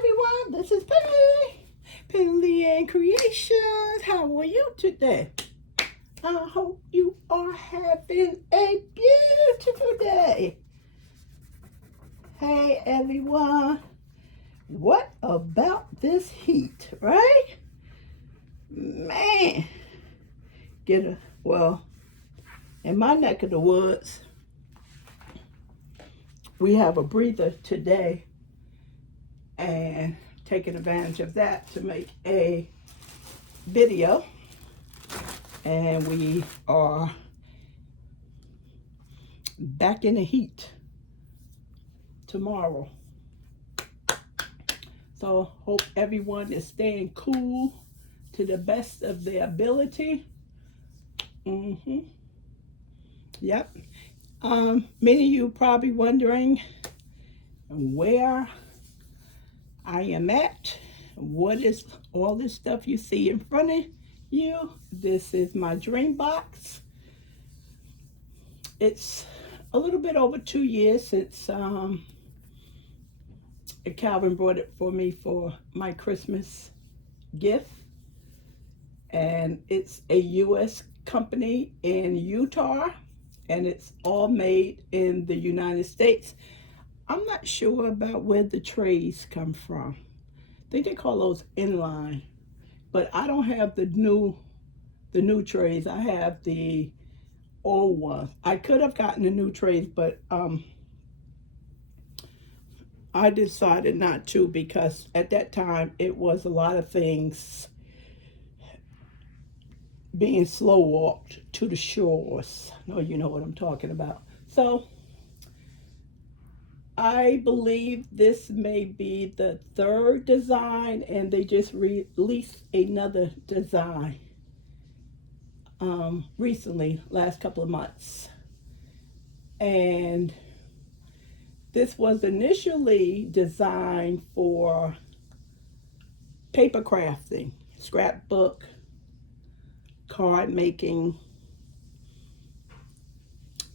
everyone, this is Penley-Ann Creations. How are you today? I hope you are having a beautiful day. Hey everyone, what about this heat, right? Man, in my neck of the woods, we have a breather today and taking advantage of that to make a video. And we are back in the heat tomorrow. So hope everyone is staying cool to the best of their ability. Yep. Many of you probably wondering where I am at. What is all this stuff you see in front of you? This is my Dreambox. It's a little bit over 2 years since Calvin brought it for me for my Christmas gift. And it's a U.S. company in Utah, and it's all made in the United States. I'm not sure about where the trays come from. I think they call those inline, but I don't have the new trays. I have the old ones. I could have gotten the new trays, but I decided not to because at that time it was a lot of things being slow walked to the shores. I know you know what I'm talking about. So I believe this may be the third design, and they just released another design recently, last couple of months. And this was initially designed for paper crafting, scrapbook, card making,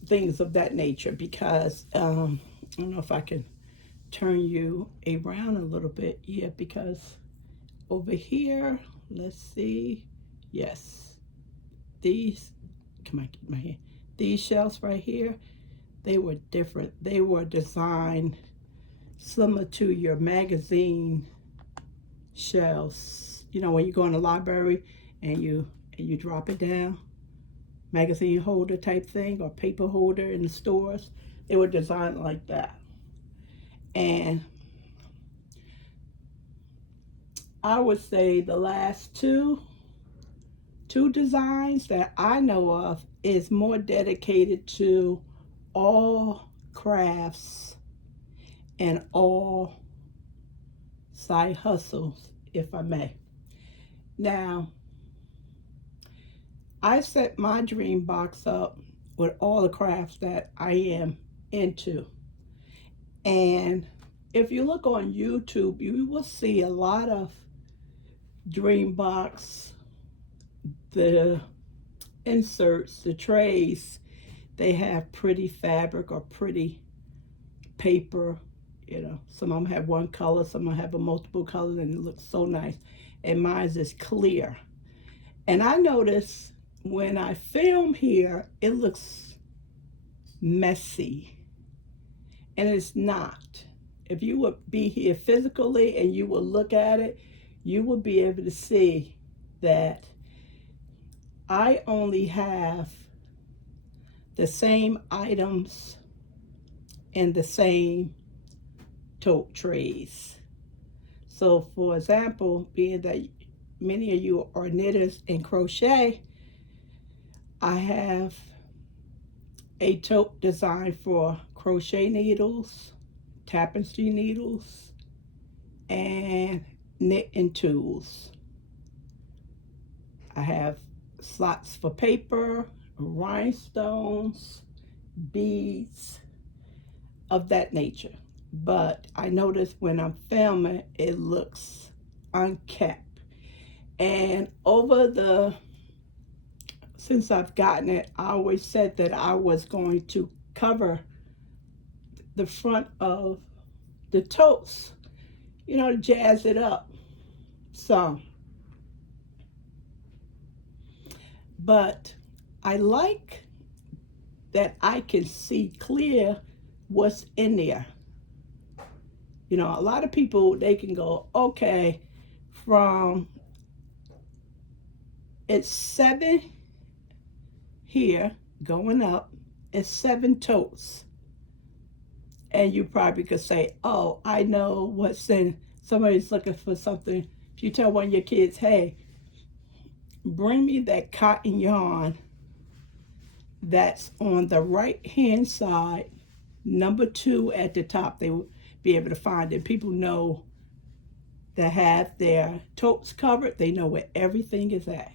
things of that nature, because I don't know if I can turn you around a little bit. Yeah, because over here, let's see. Yes, these, come on, get my hand. These shelves right here, they were different. They were designed similar to your magazine shelves. You know, when you go in the library and you drop it down, magazine holder type thing, or paper holder in the stores. They were designed like that. And I would say the last two designs that I know of is more dedicated to all crafts and all side hustles, if I may. Now, I set my Dreambox up with all the crafts that I am into. And if you look on YouTube, you will see a lot of Dreambox, the inserts, the trays. They have pretty fabric or pretty paper. You know, some of them have one color, some of them have a multiple colors, and it looks so nice. And mine is clear. And I notice when I film here, it looks messy. And it's not. If you would be here physically and you will look at it, you will be able to see that I only have the same items in the same tote trays. So for example, being that many of you are knitters and crochet, I have a tote designed for crochet needles, tapestry needles, and knitting tools. I have slots for paper, rhinestones, beads, of that nature. But I notice when I'm filming, it looks unkept. And since I've gotten it, I always said that I was going to cover the front of the totes you know, jazz it up some. But I like that I can see clear what's in there. You know, a lot of people, they can go, okay, from it's 7 here going up, it's 7 totes. And you probably could say, oh, I know what's in, somebody's looking for something. If you tell one of your kids, hey, bring me that cotton yarn that's on the right hand side, number 2 at the top, they will be able to find it. People know that have their totes covered, they know where everything is at.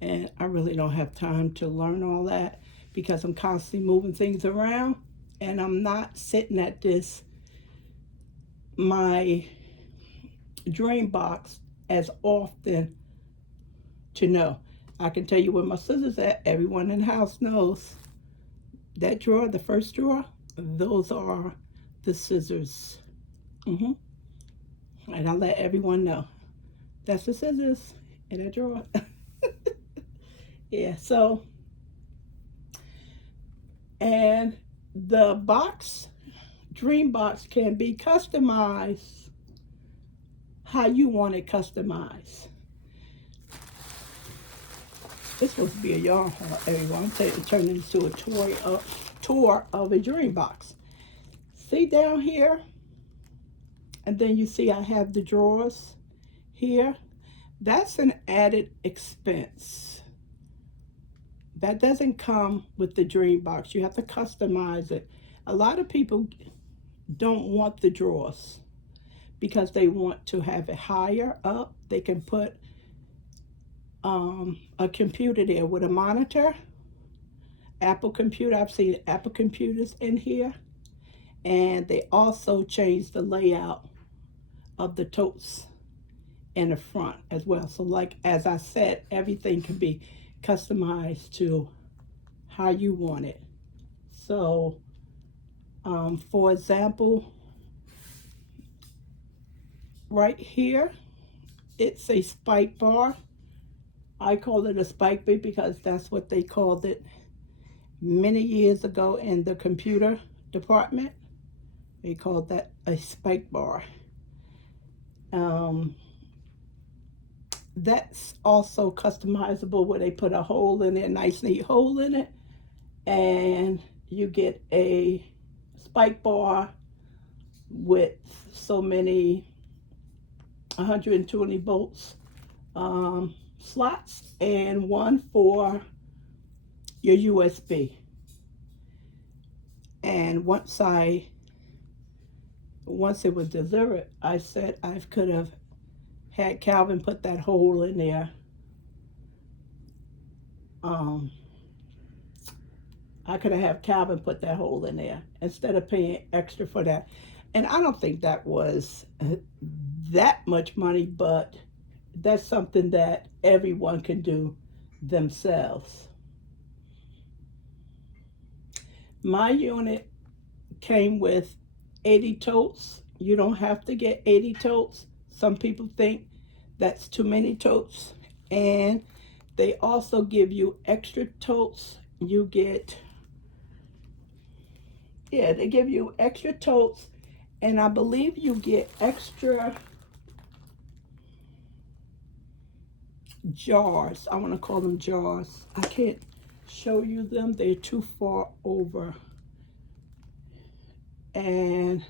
And I really don't have time to learn all that because I'm constantly moving things around and I'm not sitting at this, my Dreambox, as often to know. I can tell you where my scissors at. Everyone in the house knows that drawer, the first drawer, those are the scissors. And I let everyone know that's the scissors in that drawer. Yeah, so, and the box, Dreambox, can be customized how you want it customized. It's supposed to be a yarn haul, everyone. I'm turning into a tour of a Dreambox. See down here, and then you see I have the drawers here. That's an added expense. That doesn't come with the Dreambox. You have to customize it. A lot of people don't want the drawers because they want to have it higher up. They can put a computer there with a monitor, Apple computer. I've seen Apple computers in here. And they also changed the layout of the totes in the front as well. So like, as I said, everything can be customized to how you want it. So, for example, right here, it's a spike bar. I call it a spike bar because that's what they called it many years ago in the computer department. They called that a spike bar. That's also customizable where they put a hole in it, a nice neat hole in it, and you get a spike bar with so many 120 volts slots and one for your USB. And once it was delivered, I said I could have had Calvin put that hole in there. I could have had Calvin put that hole in there instead of paying extra for that. And I don't think that was that much money, but that's something that everyone can do themselves. My unit came with 80 totes. You don't have to get 80 totes. Some people think that's too many totes. And they also give you extra totes. You get, yeah, they give you extra totes. And I believe you get extra jars. I want to call them jars. I can't show you them. They're too far over. And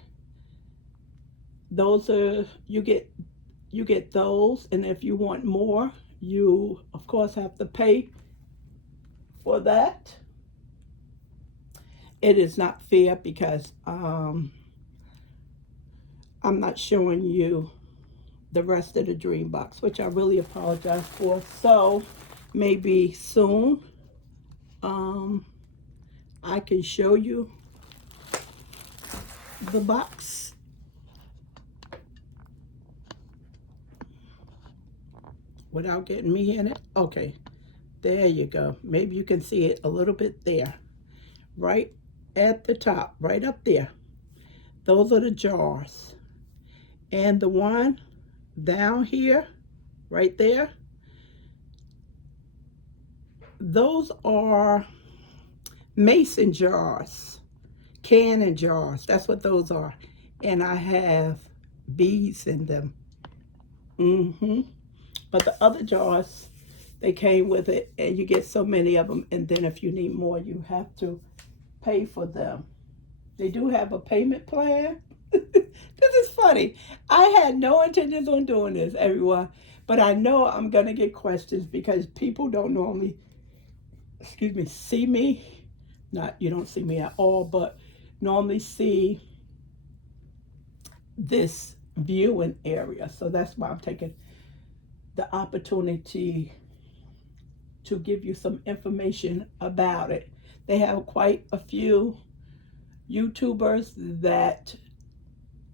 those are, you get those, and if you want more, you of course have to pay for that. It is not fair because I'm not showing you the rest of the Dreambox, which I really apologize for. So maybe soon I can show you the box. Without getting me in it. Okay, there you go. Maybe you can see it a little bit there. Right at the top, right up there. Those are the jars. And the one down here, right there, those are mason jars, canning jars. That's what those are. And I have beads in them. But the other jars, they came with it, and you get so many of them. And then if you need more, you have to pay for them. They do have a payment plan. This is funny. I had no intentions on doing this, everyone. But I know I'm going to get questions because people don't normally, see me. Not, you don't see me at all, but normally see this viewing area. So that's why I'm taking the opportunity to give you some information about it. They have quite a few YouTubers that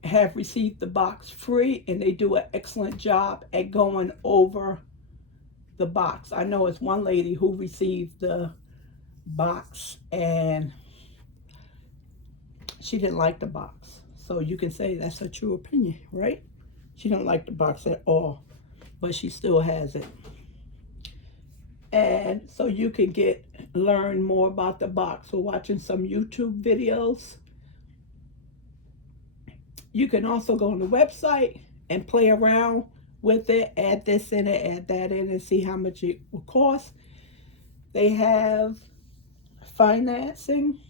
have received the box free, and they do an excellent job at going over the box. I know it's one lady who received the box and she didn't like the box. So you can say that's her true opinion, right? She don't like the box at all, but she still has it. And so you can learn more about the box for watching some YouTube videos. You can also go on the website and play around with it, add this in it, add that in, and see how much it will cost. They have financing.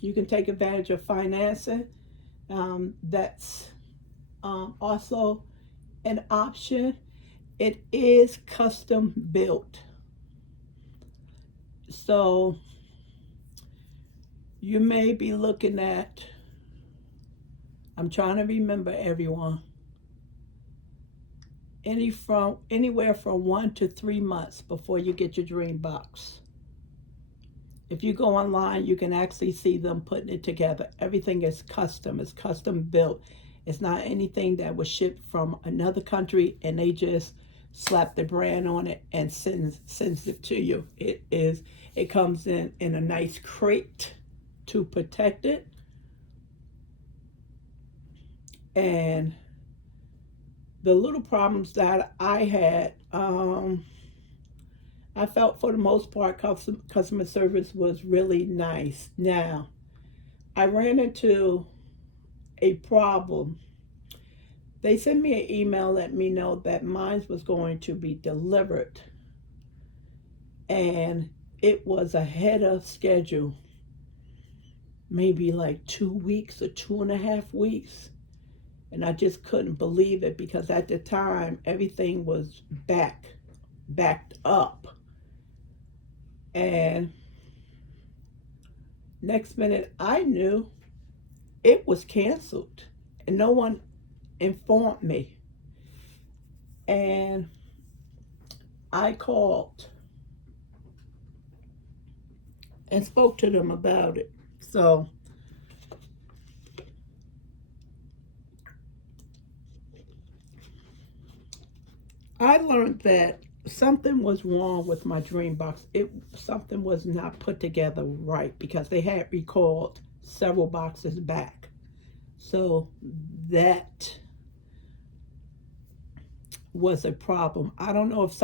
You can take advantage of financing. That's also an option. It is custom built. So you may be looking at, I'm trying to remember everyone, anywhere from 1 to 3 months before you get your Dreambox. If you go online, you can actually see them putting it together. Everything is custom. It's custom built. It's not anything that was shipped from another country and they just slap the brand on it and sends it to you. It comes in a nice crate to protect it. And the little problems that I had, I felt for the most part customer service was really nice. Now, I ran into a problem. They sent me an email letting me know that mine was going to be delivered, and it was ahead of schedule, maybe like 2 weeks or 2.5 weeks. And I just couldn't believe it because at the time everything was backed up. And next minute I knew it was canceled and no one informed me. And I called and spoke to them about it. So I learned that something was wrong with my Dreambox. Something was not put together right because they had recalled several boxes back. So that was a problem. I don't know if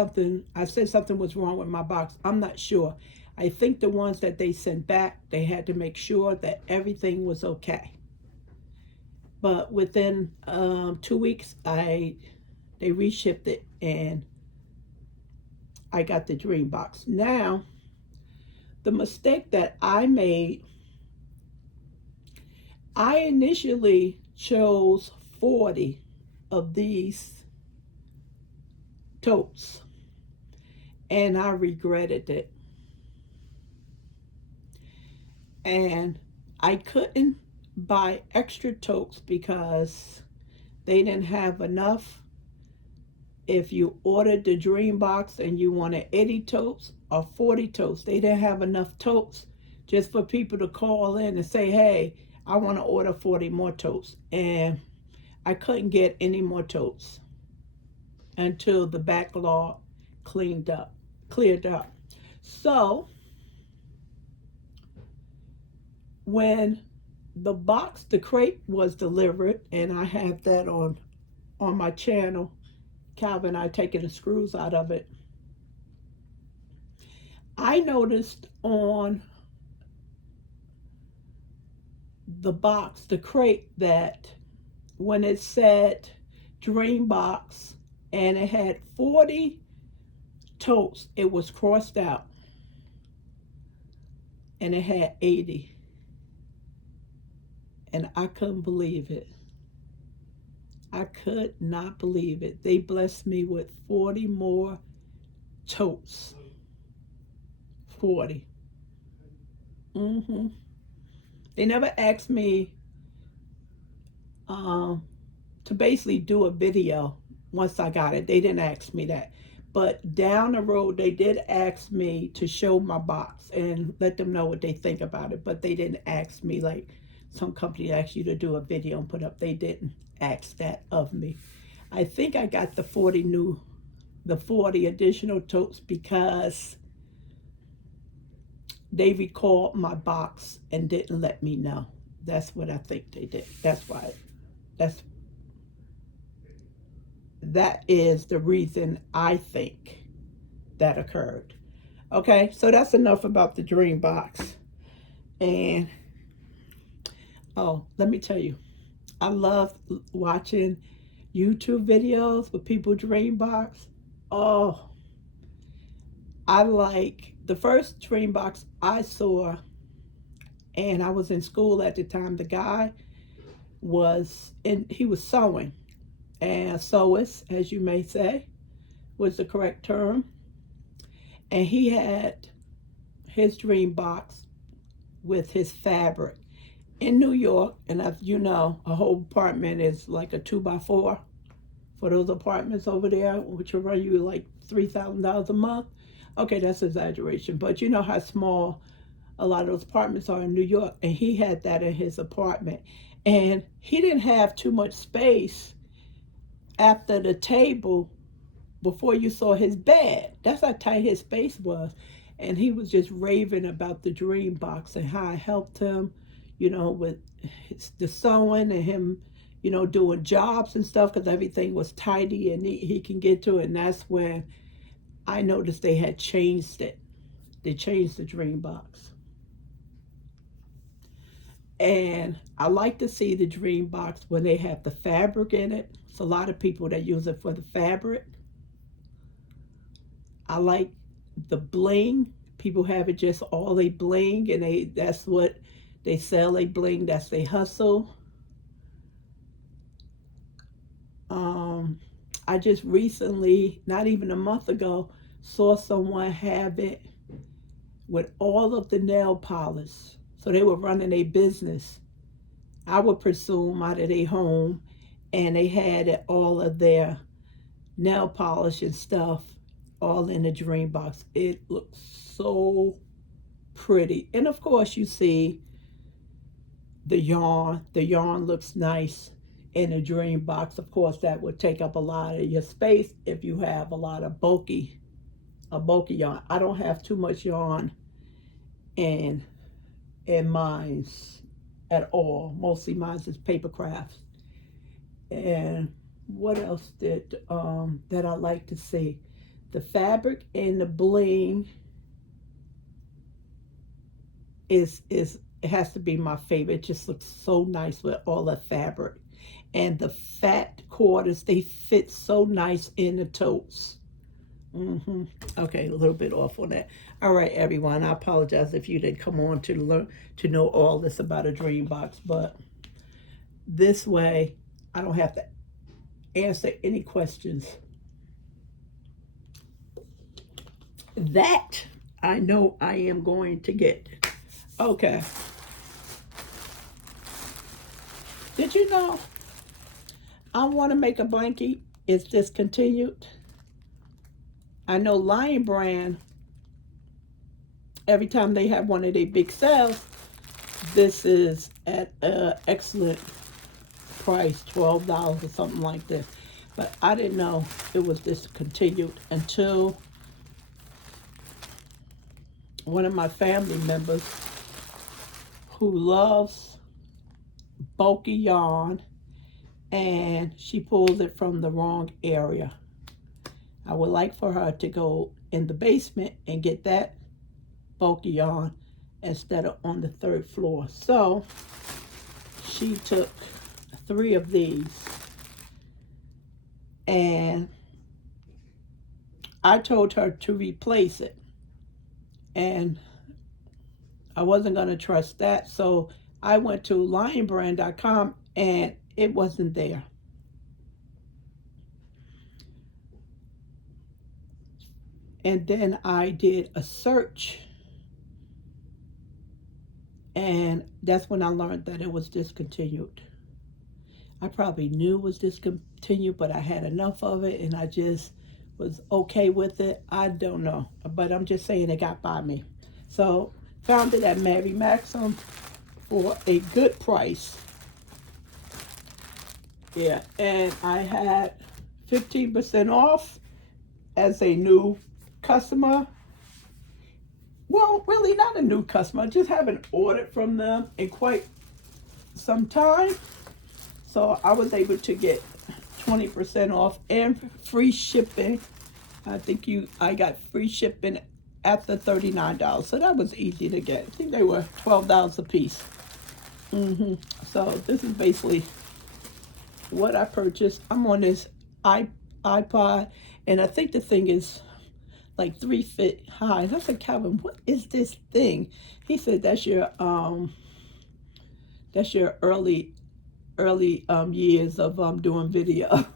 I said something was wrong with my box. I'm not sure. I think the ones that they sent back, they had to make sure that everything was okay. But within 2 weeks, they reshipped it and I got the Dreambox. Now, the mistake that I made, I initially chose 40 of these totes and I regretted it. And I couldn't buy extra totes because they didn't have enough. If you ordered the Dreambox and you wanted 80 totes or 40 totes, they didn't have enough totes just for people to call in and say, hey, I want to order 40 more totes. And I couldn't get any more totes until the backlog cleared up. So when the box, the crate was delivered, and I have that on my channel. Calvin and I taking the screws out of it. I noticed on the box, the crate, that when it said Dreambox and it had 40 totes, it was crossed out, and it had 80. And I couldn't believe it. I could not believe it. They blessed me with 40 more totes. 40. They never asked me to basically do a video once I got it. They didn't ask me that. But down the road, they did ask me to show my box and let them know what they think about it. But they didn't ask me like some company asked you to do a video and put up. They didn't ask that of me. I think I got the 40 additional totes because they recalled my box and didn't let me know. That's what I think they did. That's why. That is the reason I think that occurred. Okay, so that's enough about the Dreambox. And oh, let me tell you, I love watching YouTube videos with people Dreambox. Oh, I like the first Dreambox I saw, and I was in school at the time. The guy he was sewing, and sewist, as you may say, was the correct term. And he had his Dreambox with his fabric in New York, and as you know, a whole apartment is like a 2x4 for those apartments over there, which will run you like $3,000 a month. Okay, that's exaggeration, but you know how small a lot of those apartments are in New York, and he had that in his apartment. And he didn't have too much space after the table before you saw his bed. That's how tight his space was. And he was just raving about the Dreambox and how I helped him, you know, with the sewing and him, you know, doing jobs and stuff, because everything was tidy and he can get to it. And that's when I noticed they had changed it. They changed the Dreambox. And I like to see the Dreambox when they have the fabric in it. It's a lot of people that use it for the fabric. I like the bling. People have it just all they bling, and that's what they sell. They bling. That's they hustle. I just recently, not even a month ago, saw someone have it with all of the nail polish. So they were running a business, I would presume, out of their home, and they had all of their nail polish and stuff all in a Dreambox. It looks so pretty. And of course you see the yarn. The yarn looks nice in a Dreambox. Of course that would take up a lot of your space if you have a lot of bulky yarn. I don't have too much yarn in mine's at all. Mostly mine's is paper crafts. And what else that I like to see? The fabric and the bling it has to be my favorite. It just looks so nice with all the fabric. And the fat quarters, they fit so nice in the totes. Okay, a little bit off on that. All right, everyone, I apologize if you didn't come on to learn to know all this about a Dreambox, but this way I don't have to answer any questions. That I know I am going to get. Okay. Did you know I want to make a blanket? It's discontinued. I know Lion Brand, every time they have one of their big sales, this is at an excellent price, $12 or something like this. But I didn't know it was discontinued until one of my family members who loves bulky yarn and she pulls it from the wrong area. I would like for her to go in the basement and get that bulky yarn instead of on the 3rd floor. So she took 3 of these, and I told her to replace it, and I wasn't going to trust that, so I went to lionbrand.com and it wasn't there. And then I did a search, and that's when I learned that it was discontinued. I probably knew it was discontinued, but I had enough of it and I just was okay with it. I don't know, but I'm just saying it got by me. So found it at Mary Maxim for a good price. Yeah, and I had 15% off as a new customer. Well, really not a new customer. I just haven't ordered from them in quite some time. So I was able to get 20% off and free shipping. I got free shipping at the $39. So that was easy to get. I think they were $12 a piece. So this is basically what I purchased. I'm on this iPod, and I think the thing is like 3 feet high. And I said, Calvin, what is this thing? He said, that's your early years of doing video. I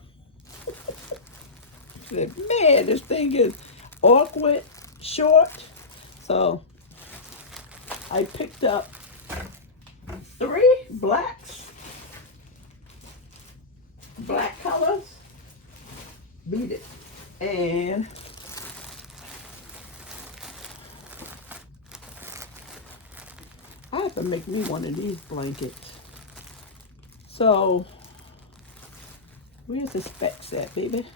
said, man, this thing is awkward, short. So I picked up 3 black colors, beat it, and I have to make me one of these blankets. So where's the specs at, baby?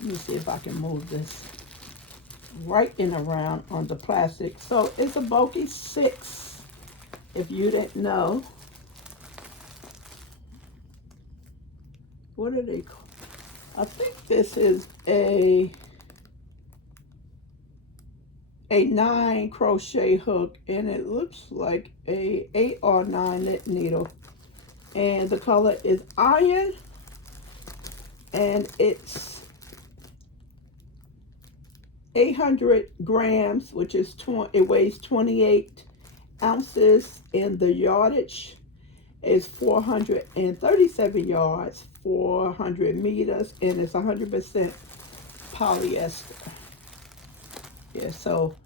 Let me see if I can move this right and around on the plastic. So it's a bulky 6, if you didn't know. What are they called? I think this is a 9 crochet hook, and it looks like a 8 or 9 knit needle, and the color is iron, and it's 800 grams, which is it weighs 28 ounces, and the yardage is 437 yards, 400 meters, and it's 100% polyester. Yeah, so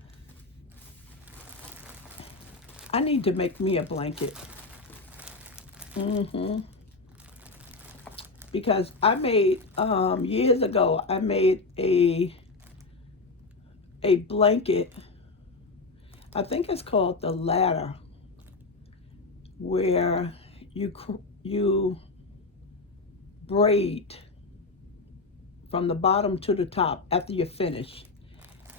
I need to make me a blanket. Because I made, years ago, I made a blanket. I think it's called the ladder, where you braid from the bottom to the top after you finish.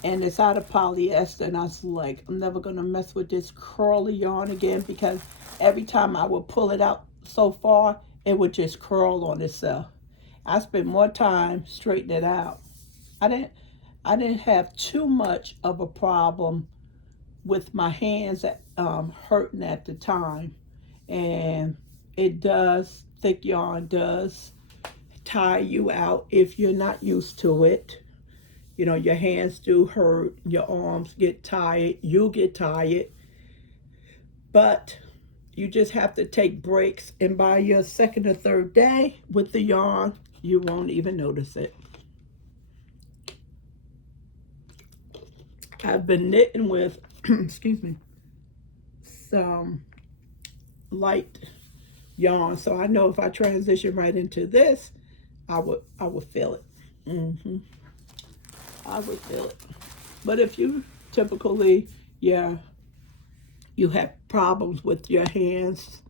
And it's out of polyester, and I was like, I'm never gonna mess with this curly yarn again, because every time I would pull it out so far, it would just curl on itself. I spent more time straightening it out. I didn't have too much of a problem with my hands hurting at the time, and thick yarn does tire you out if you're not used to it. You know, your hands do hurt, your arms get tired, you get tired, but you just have to take breaks, and by your 2nd or 3rd day with the yarn, you won't even notice it. I've been knitting with, excuse me, some light yarn, so I know if I transition right into this, I would feel it. I would feel it. But if you typically, you have problems with your hands,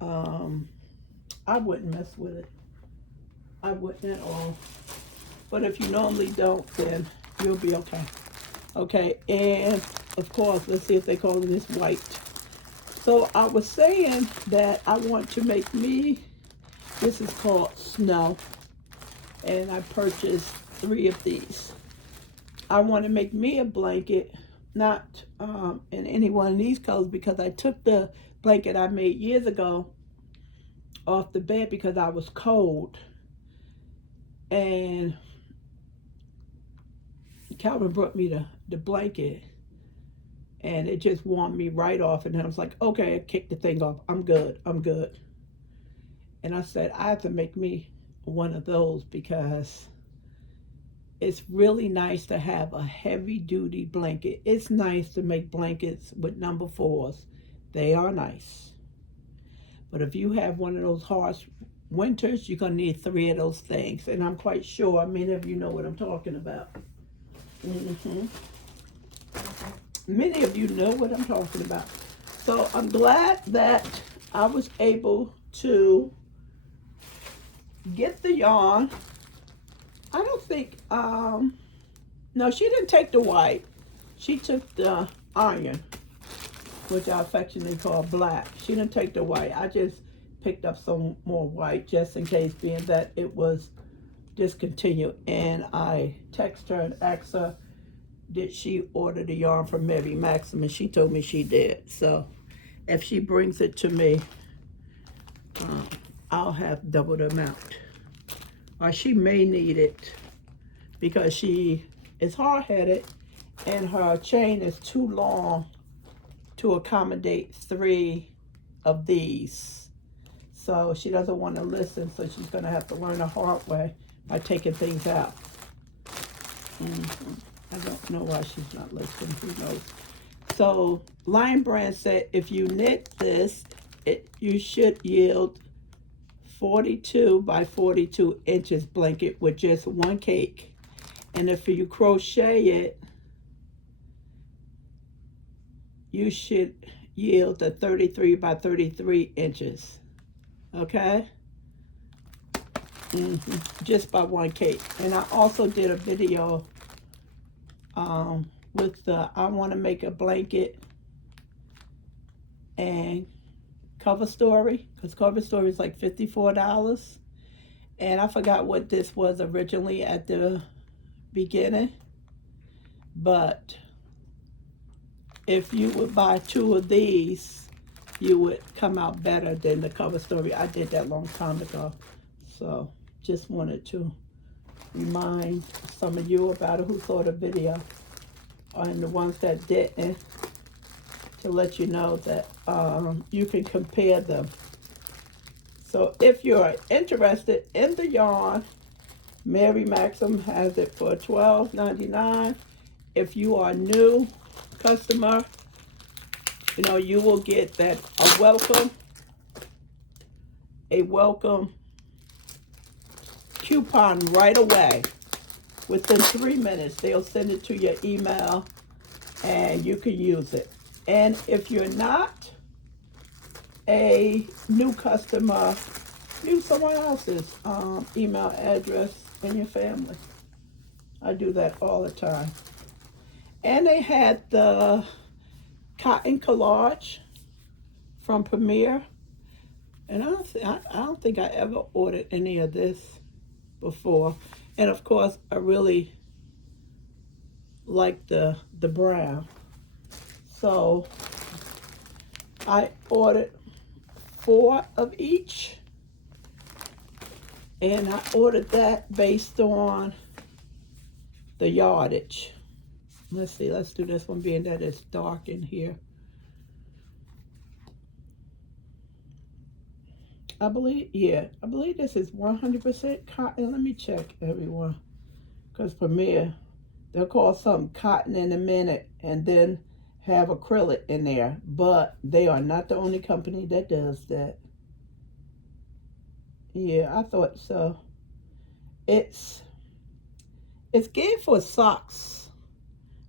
I wouldn't mess with it. I wouldn't at all. But if you normally don't, then you'll be okay. Okay, and of course, let's see if they call this white. So I was saying that I want to make me, this is called Snow, and I purchased 3 of these. I want to make me a blanket, not in any one of these colors, because I took the blanket I made years ago off the bed because I was cold. And Calvin brought me the blanket, and it just warmed me right off. And then I was like, okay, I kicked the thing off. I'm good. I'm good. And I said, I have to make me one of those because it's really nice to have a heavy duty blanket. It's nice to make blankets with number 4s. They are nice. But if you have one of those harsh winters, you're going to need 3 of those things. And I'm quite sure many of you know what I'm talking about. Many of you know what I'm talking about. So I'm glad that I was able to get the yarn. I don't think, no, she didn't take the white. She took the iron, which I affectionately call black. She didn't take the white. I just picked up some more white just in case, being that it was discontinued. And I texted her and asked her, did she order the yarn from Mary Maxim? And she told me she did. So if she brings it to me, I'll have double the amount. Or she may need it because she is hard-headed and her chain is too long to accommodate 3 of these. So she doesn't want to listen, so she's going to have to learn the hard way by taking things out. I don't know why she's not listening. Who knows? So Lion Brand said if you knit this, you should yield 42 by 42 inches blanket with just 1 cake. And if you crochet it, you should yield the 33 by 33 inches. Okay? Just by 1 cake. And I also did a video with the I want to make a blanket and cover story, because cover story is like $54. And I forgot what this was originally at the beginning, but if you would buy 2 of these, you would come out better than the cover story. I did that a long time ago, so just wanted to remind some of you about it who saw the video, and the ones that didn't, to let you know that you can compare them. So if you're interested in the yarn, Mary Maxim has it for $12.99. If you are a new customer, you know, you will get that a welcome coupon right away. Within 3 minutes, they'll send it to your email and you can use it. And if you're not a new customer, use someone else's email address in your family. I do that all the time. And they had the cotton collage from Premier. And I don't think I ever ordered any of this before. And of course, I really like the brown. So I ordered 4 of each. And I ordered that based on the yardage. Let's see, let's do this one, being that it's dark in here. I believe this is 100% cotton. Let me check, everyone. Because Premier, they'll call something cotton in a minute and then have acrylic in there. But they are not the only company that does that. Yeah, I thought so. It's good for socks.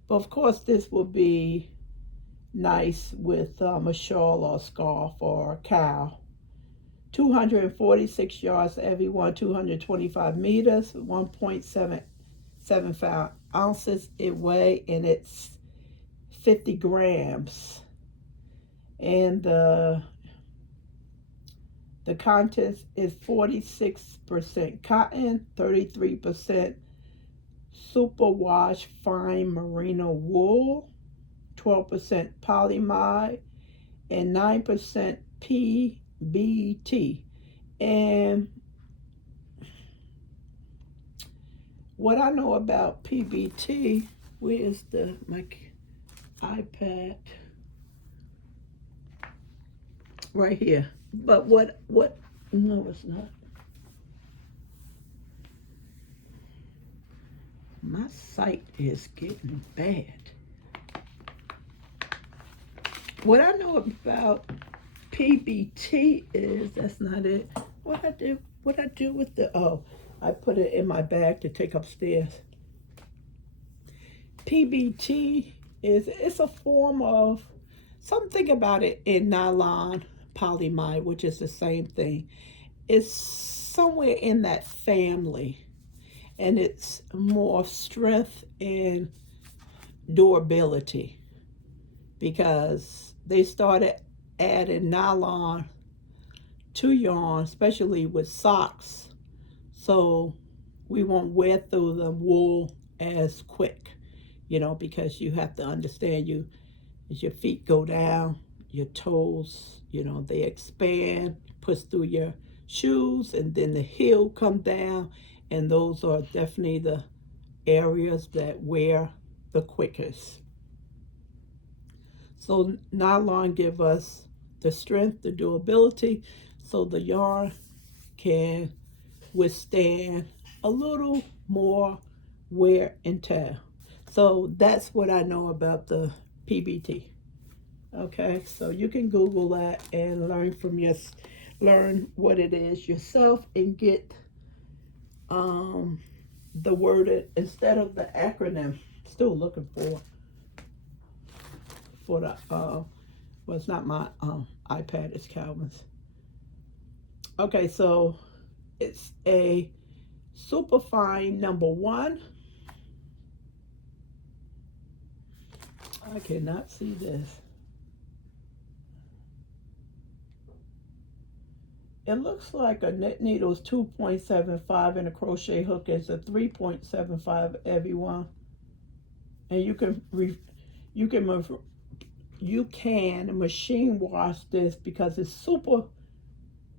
But of course, this will be nice with a shawl or a scarf or a cowl. 246 yards every one, 225 meters, 1.75 ounces it weighs, and it's 50 grams. And the contents is 46% cotton, 33% superwash fine merino wool, 12% polyamide, and 9% PBT. And what I know about PBT, where's my iPad? Right here. But what, no, it's not. My sight is getting bad. What I know about PBT is, that's not it. What I do with the, oh, I put it in my bag to take upstairs. PBT it's a form of, something about it in nylon polyamide, which is the same thing. It's somewhere in that family. And it's more strength and durability, because they started adding nylon to yarn, especially with socks, so we won't wear through the wool as quick, you know, because you have to understand, as your feet go down, your toes, you know, they expand, push through your shoes, and then the heel come down. And those are definitely the areas that wear the quickest. So nylon give us the strength, the durability, so the yarn can withstand a little more wear and tear. So that's what I know about the PBT. Okay, so you can Google that and learn what it is yourself, and get the word instead of the acronym. Still looking for the well, it's not my iPad, it's Calvin's. Okay, so it's a superfine #1. I cannot see this. It looks like a knit needle is 2.75 and a crochet hook is a 3.75, everyone. And you can machine wash this, because it's super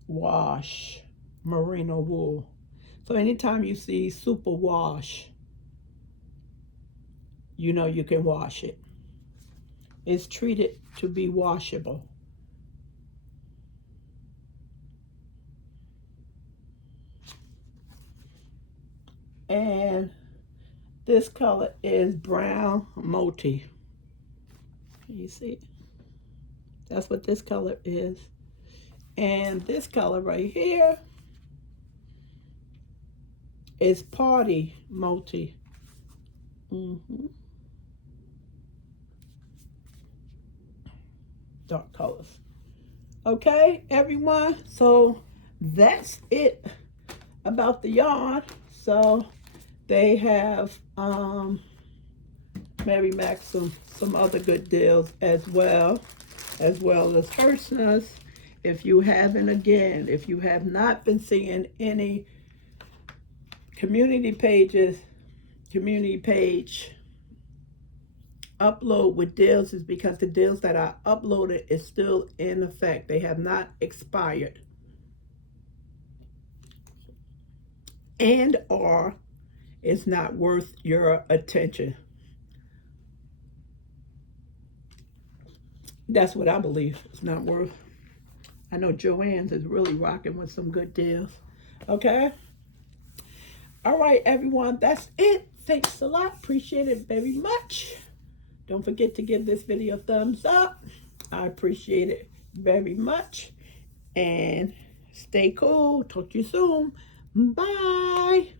wash merino wool. So anytime you see super wash, you know you can wash it. It's treated to be washable. And this color is brown multi. Can you see? That's what this color is. And this color right here is party multi. Dark colors. Okay, everyone. So that's it about the yarn. So they have Mary Mac some other good deals as well as Hirschner's. If you have not been seeing any community page upload with deals, is because the deals that I uploaded is still in effect. They have not expired, and or it's not worth your attention. That's what I believe. It's not worth. I know Joann's is really rocking with some good deals. Okay. All right, everyone. That's it. Thanks a lot. Appreciate it very much. Don't forget to give this video a thumbs up. I appreciate it very much. And stay cool. Talk to you soon. Bye.